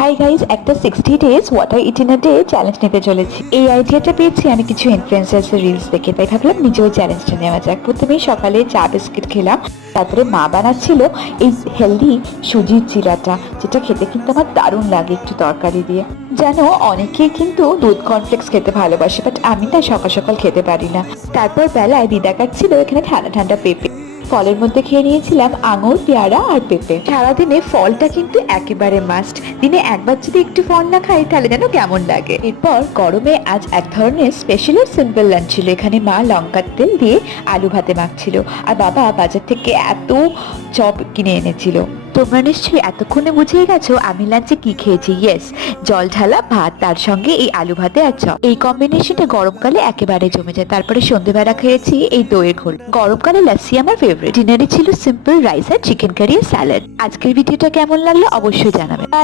Hi guys, একটা 60 days what I it in a day challenge নিতে চলেছি। এই আইডিয়াটা পেয়েছি আমি কিছু ইনফ্লুয়েন্সার্সের রিলস দেখে, তাই ভাবলাম নিজেও চ্যালেঞ্জটা নেওয়া যাক। প্রথমেই সকালে চা বিস্কিট খেলাম, তারপরে মা বানাচ্ছিল এই হেলদি সুজির চিড়াটা, যেটা খেতে কিন্তু আমার দারুণ লাগে একটু তরকারি দিয়ে। জানো, অনেকেই কিন্তু দুধ কর্নফ্লেক্স খেতে ভালোবাসে, বাট আমি না সকাল সকাল খেতে পারি না। তারপর বেলায় দিদা কাটছিল এখানে ঠান্ডা ঠান্ডা পেঁপে। ফলের মধ্যে খেয়ে নিয়েছিলাম আঙুর, পেয়ারা আর পেঁপে। সারাদিনে ফলটা কিন্তু একেবারে মাস্ট। দিনে একবার যদি একটু ফল না খাই তাহলে যেন কেমন লাগে। এরপর গরমে আজ এক ধরনের স্পেশাল আর সিম্পল লাঞ্চ ছিল। এখানে মা লঙ্কার তেল দিয়ে আলু ভাতে মাখছিল, আর বাবা বাজার থেকে এত চপ কিনে এনেছিল। তোমরা নিশ্চয়ই এতক্ষণে বুঝেই গেছো আমি লাঞ্চে কি খেয়েছি। ইয়েস, জল ঢালা ভাত, তার সঙ্গে এই আলু ভাতে আর চপ। এই কম্বিনেশনটা গরমকালে একেবারে জমে যায়। তারপরে সন্ধ্যেবেলা খেয়েছি এই দইয়ের ঘোল। গরমকালে লাস্সি আমার ফেভারিট। ডিনারে ছিল সিম্পল রাইস আর চিকেন কারি আর স্যালাড। আজকের ভিডিওটা কেমন লাগলো অবশ্যই জানাবেন। বাই।